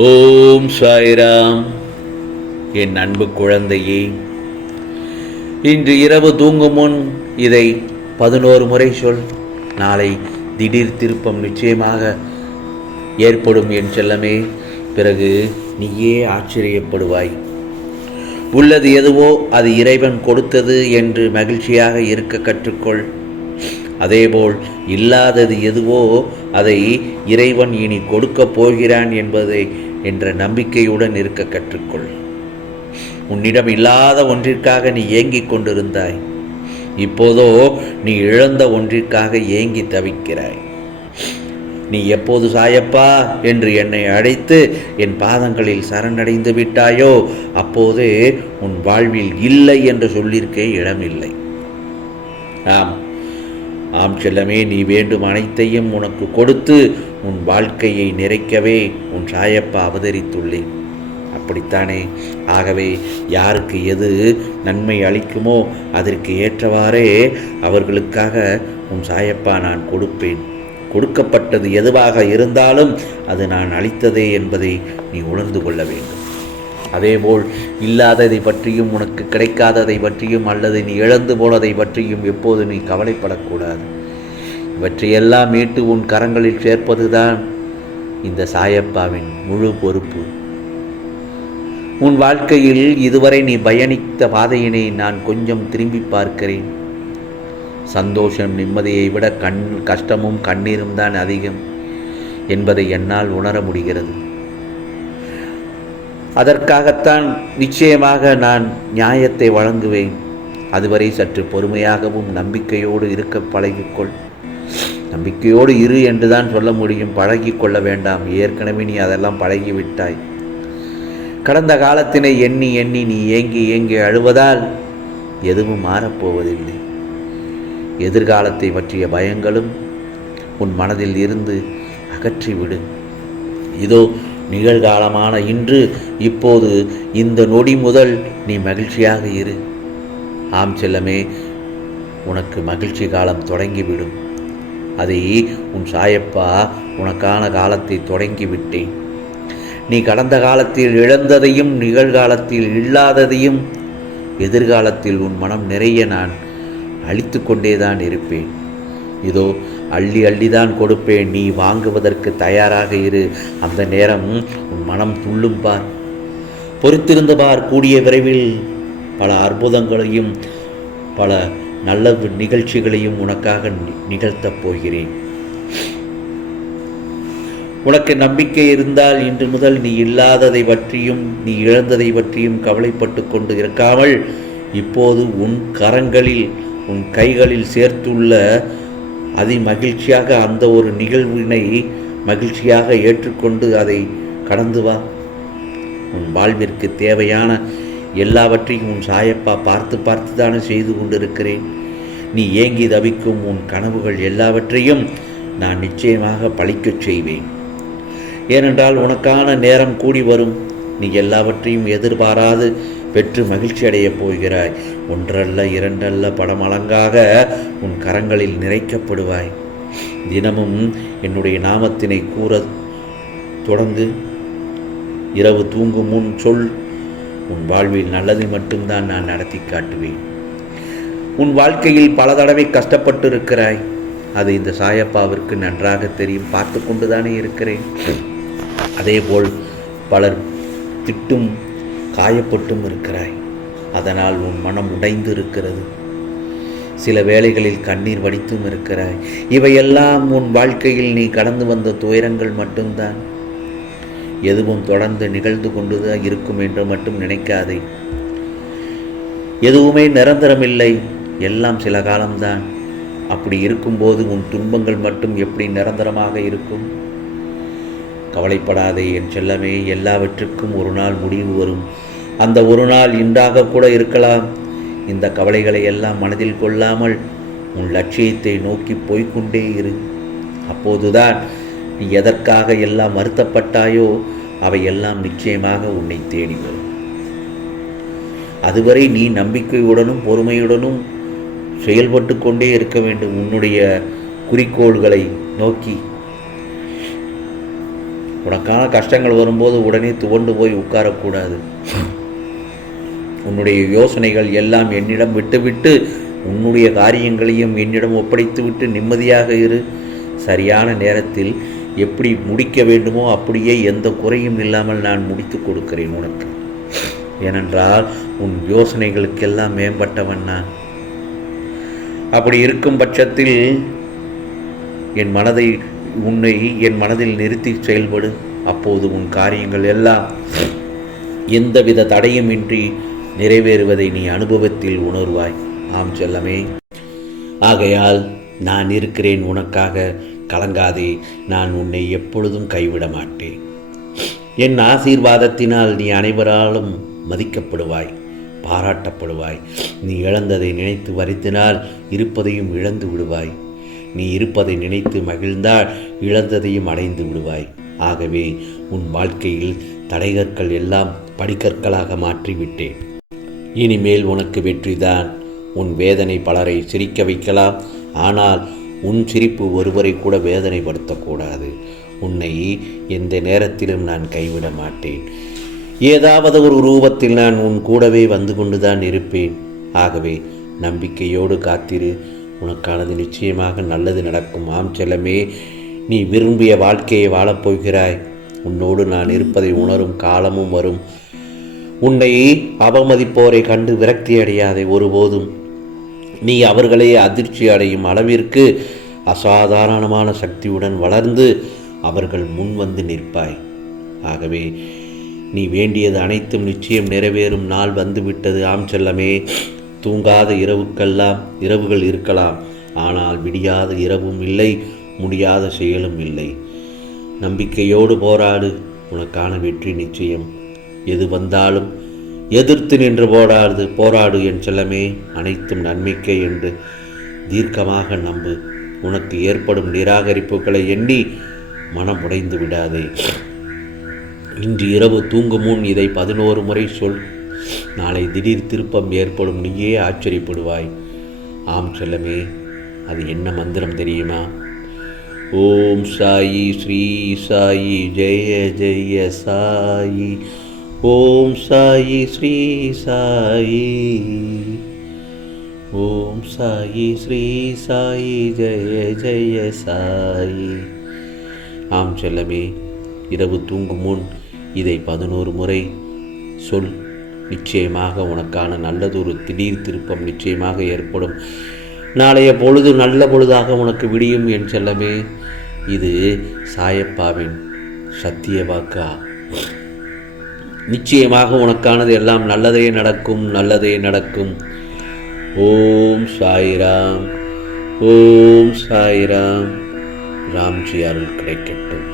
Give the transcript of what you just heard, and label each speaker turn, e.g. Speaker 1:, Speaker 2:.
Speaker 1: ஓம் சாய்ராம். என் அன்பு குழந்தையே இன்று இரவு தூங்கும் முன் இதை பதினோரு முறை சொல். நாளை திடீர் திருப்பம் நிச்சயமாக ஏற்படும் என் செல்லமே பிறகு நீயே ஆச்சரியப்படுவாய். உள்ளது எதுவோ அது இறைவன் கொடுத்தது என்று மகிழ்ச்சியாக இருக்க கற்றுக்கொள். அதேபோல் இல்லாதது எதுவோ அதை இறைவன் இனி கொடுக்கப் போகிறான் என்பதை என்ற நம்பிக்கையுடன் இருக்க கற்றுக்கொள். உன்னிடம் இல்லாத ஒன்றிற்காக நீ ஏங்கிக் கொண்டிருந்தாய். இப்போதோ நீ இழந்த ஒன்றிற்காக ஏங்கி தவிக்கிறாய். நீ எப்போது சாயப்பா என்று என்னை அழைத்து என் பாதங்களில் சரணடைந்து விட்டாயோ அப்போது உன் வாழ்வில் இல்லை என்று சொல்லியிருக்கே இடமில்லை. ஆம் ஆம் செல்லமே நீ வேண்டும் அனைத்தையும் உனக்கு கொடுத்து உன் வாழ்க்கையை நிறைக்கவே உன் சாயப்பா அவதரித்துள்ளேன். அப்படித்தானே? ஆகவே யாருக்கு எது நன்மை அளிக்குமோ அதற்கு ஏற்றவாறே அவர்களுக்காக உன் சாயப்பா நான் கொடுப்பேன். கொடுக்கப்பட்டது எதுவாக இருந்தாலும் அது நான் அளித்ததே என்பதை நீ உணர்ந்து கொள்ள வேண்டும். அதேபோல் இல்லாததை பற்றியும் உனக்கு கிடைக்காததை பற்றியும் அல்லது நீ இழந்து போனதை பற்றியும் எப்போது நீ கவலைப்படக்கூடாது. இவற்றையெல்லாம் மீட்டு உன் கரங்களில் சேர்ப்பதுதான் இந்த சாயப்பாவின் முழு பொறுப்பு. உன் வாழ்க்கையில் இதுவரை நீ பயணித்த பாதையினை நான் கொஞ்சம் திரும்பி பார்க்கிறேன். சந்தோஷம் நிம்மதியை விட கண் கஷ்டமும் கண்ணீரும் தான் அதிகம் என்பதை என்னால் உணர முடிகிறது. அதற்காகத்தான் நிச்சயமாக நான் நியாயத்தை வழங்குவேன். அதுவரை சற்று பொறுமையாகவும் நம்பிக்கையோடு இருக்க பழகிக்கொள். நம்பிக்கையோடு இரு என்று தான் சொல்ல முடியும். பழகி கொள்ள வேண்டாம். ஏற்கனவே நீ அதெல்லாம் பழகிவிட்டாய். கடந்த காலத்தினை எண்ணி எண்ணி நீ ஏங்கி ஏங்கி அழுவதால் எதுவும் மாறப்போவதில்லை. எதிர்காலத்தை பற்றிய பயங்களும் உன் மனதில் இருந்து அகற்றிவிடு இதோ நிகழ்காலமான இன்று இப்போது இந்த நொடி முதல் நீ மகிழ்ச்சியாக இரு. ஆம் செல்லமே உனக்கு மகிழ்ச்சி காலம் தொடங்கிவிடும். அதை உன் சாயப்பா உனக்கான காலத்தை தொடங்கிவிட்டேன். நீ கடந்த காலத்தில் இழந்ததையும் நிகழ்காலத்தில் இல்லாததையும் எதிர்காலத்தில் உன் மனம் நிறைய நான் அழித்து கொண்டேதான் இருப்பேன். இதோ அள்ளி அள்ளிதான் கொடுப்பேன். நீ வாங்குவதற்கு தயாராக இரு. அந்த நேரம் உன் மனம் துள்ளும் பார். பொறுத்திருந்து பார் கூடிய விரைவில் பல அற்புதங்களையும் பல நல்ல நிகழ்ச்சிகளையும் உனக்காக நிகழ்த்தப் போகிறேன். உனக்கு நம்பிக்கை இருந்தால் இன்று முதல் நீ இல்லாததை பற்றியும் நீ இழந்ததை பற்றியும் கவலைப்பட்டு கொண்டு இருக்காமல் இப்போது உன் கரங்களில் உன் கைகளில் சேர்த்துள்ள அதி மகிழ்ச்சியாக அந்த ஒரு நிகழ்வினை மகிழ்ச்சியாக ஏற்றுக்கொண்டு அதை கடந்து வா. உன் வாழ்விற்கு தேவையான எல்லாவற்றையும் உன் சாயப்பா பார்த்து பார்த்து தானே செய்து கொண்டிருக்கிறேன். நீ ஏங்கி தவிக்கும் உன் கனவுகள் எல்லாவற்றையும் நான் நிச்சயமாக பழிக்கச் செய்வேன். ஏனென்றால் உனக்கான நேரம் கூடி வரும். நீ எல்லாவற்றையும் எதிர்பாராது. பெற்று மகிழ்ச்சி அடையப் போகிறாய். ஒன்றல்ல இரண்டல்ல படமலங்காக உன் கரங்களில் நிறைக்கப்படுவாய். தினமும் என்னுடைய நாமத்தினை கூற தொடர்ந்து இரவு தூங்கும் முன் சொல் உன் வாழ்வில் நல்லதை மட்டும்தான் நான் நடத்தி காட்டுவேன். உன் வாழ்க்கையில் பல தடவை கஷ்டப்பட்டு இருக்கிறாய் அது இந்த சாயப்பாவிற்கு நன்றாக தெரியும். பார்த்து கொண்டுதானே இருக்கிறேன். அதேபோல் பலர் திட்டும் காயப்பட்டும் இருக்கிறாய். அதனால் உன் மனம் உடைந்து இருக்கிறது சில வேளைகளில் கண்ணீர் வடித்தும் இருக்கிறாய். இவையெல்லாம் உன் வாழ்க்கையில் நீ கடந்து வந்த துயரங்கள் மட்டும்தான். எதுவும் தொடர்ந்து நிகழ்ந்து கொண்டுதான் இருக்கும் என்று மட்டும் நினைக்காதே. எதுவுமே நிரந்தரமில்லை. எல்லாம் சில காலம்தான். அப்படி இருக்கும்போது உன் துன்பங்கள் மட்டும் எப்படி நிரந்தரமாக இருக்கும்? கவலைப்படாதே என் செல்லமே எல்லாவற்றுக்கும் ஒரு நாள் முடிவு வரும். அந்த ஒரு நாள் இன்றாக கூட இருக்கலாம். இந்த கவலைகளை எல்லாம் மனதில் கொள்ளாமல் உன் லட்சியத்தை நோக்கி போய்க்கொண்டே இரு. அப்போதுதான் நீ எதற்காக எல்லாம் வருத்தப்பட்டாயோ அவை எல்லாம் நிச்சயமாக உன்னை தேடி வரும். அதுவரை நீ நம்பிக்கையுடனும் பொறுமையுடனும் செயல்பட்டு கொண்டே இருக்க வேண்டும். உன்னுடைய குறிக்கோள்களை நோக்கி உனக்கான கஷ்டங்கள் வரும்போது உடனே துவண்டு போய் உட்காரக்கூடாது. உன்னுடைய யோசனைகள் எல்லாம் என்னிடம் விட்டுவிட்டு உன்னுடைய காரியங்களையும் என்னிடம் ஒப்படைத்துவிட்டு நிம்மதியாக இரு. சரியான நேரத்தில் எப்படி முடிக்க வேண்டுமோ அப்படியே எந்த குறையும் இல்லாமல் நான் முடித்து கொடுக்கிறேன் உனக்கு. ஏனென்றால் உன் யோசனைகளுக்கெல்லாம் மேம்பட்டவன் நான். அப்படி இருக்கும் பட்சத்தில் என் மனதை உன்னை என் மனதில் நிறுத்தி செயல்படு. அப்போது உன் காரியங்கள் எல்லாம் எந்தவித தடையுமின்றி நிறைவேறுவதை நீ அனுபவத்தில் உணர்வாய். ஆம் செல்லமே. ஆகையால் நான் இருக்கிறேன் உனக்காக. கலங்காதே நான் உன்னை எப்பொழுதும் கைவிட மாட்டேன். என் ஆசீர்வாதத்தினால் நீ அனைவராலும் மதிக்கப்படுவாய் பாராட்டப்படுவாய். நீ இழந்ததை நினைத்து வருத்தினால் இருப்பதையும் இழந்து விடுவாய். நீ இருப்பதை நினைத்து மகிழ்ந்தால் இழந்ததையும் அடைந்து விடுவாய். ஆகவே உன் வாழ்க்கையில் தடைகற்கள் எல்லாம் படிக்கற்களாக மாற்றிவிட்டேன். இனிமேல் உனக்கு வெற்றிதான் உன் வேதனை பலரை சிரிக்க வைக்கலாம். ஆனால் உன் சிரிப்பு ஒருவரை கூட வேதனைப்படுத்தக்கூடாது. உன்னை எந்த நேரத்திலும் நான் கைவிட மாட்டேன். ஏதாவது ஒரு ரூபத்தில் நான் உன் கூடவே வந்து கொண்டுதான் இருப்பேன். ஆகவே நம்பிக்கையோடு காத்திரு. உனக்கானது நிச்சயமாக நல்லது நடக்கும். ஆம் செல்லமே நீ விரும்பிய வாழ்க்கையை வாழப்போகிறாய். உன்னோடு நான் இருப்பதை உணரும் காலமும் வரும். உன்னை அவமதிப்போரை கண்டு விரக்தி அடையாதே ஒருபோதும். நீ அவர்களே அதிர்ச்சி அடையும் அளவிற்கு அசாதாரணமான சக்தியுடன் வளர்ந்து அவர்கள் முன் வந்து நிற்பாய். ஆகவே நீ வேண்டியது அனைத்தும் நிச்சயம் நிறைவேறும். நாள் வந்துவிட்டது ஆம் செல்லமே தூங்காத இரவுக்கெல்லாம் இரவுகள் இருக்கலாம். ஆனால் விடியாத இரவும் இல்லை முடியாத செயலும் இல்லை. நம்பிக்கையோடு போராடு உனக்கான வெற்றி நிச்சயம். எது வந்தாலும் எதிர்த்து நின்று போராடு போராடு என் செல்லமே அனைத்தும் நன்மைக்கே என்று தீர்க்கமாக நம்பு. உனக்கு ஏற்படும் நிராகரிப்புகளை எண்ணி மனம் உடைந்து விடாதே. இன்று இரவு தூங்கும் முன் இதை பதினோரு முறை சொல் நாளை திடீர் திருப்பம் ஏற்படும் நீயே ஆச்சரியப்படுவாய். ஆம் செல்லமே அது என்ன மந்திரம் தெரியுமா? ஓம் சாயி ஸ்ரீ சாயி ஜெய ஜெய சாயி. ஓம் சாயி ஸ்ரீ சாயி. ஓம் சாயி ஸ்ரீ சாயி ஜெய ஜெய சாயி. ஆம் செல்லமே இரவு தூங்கும் முன் இதை பதினோரு முறை சொல். நிச்சயமாக உனக்கான நல்லதொரு திடீர் திருப்பம் நிச்சயமாக ஏற்படும். நாளைய பொழுது நல்ல பொழுதாக உனக்கு விடியும் என் செல்லமே. இது சாயப்பாவின் சத்திய வாக்கா? நிச்சயமாக உனக்கானது எல்லாம் நல்லதே நடக்கும் நல்லதே நடக்கும். ஓம் சாய்ராம் ஓம் சாய்ராம். ராம்ஜி அருள் கிடைக்கட்டும்.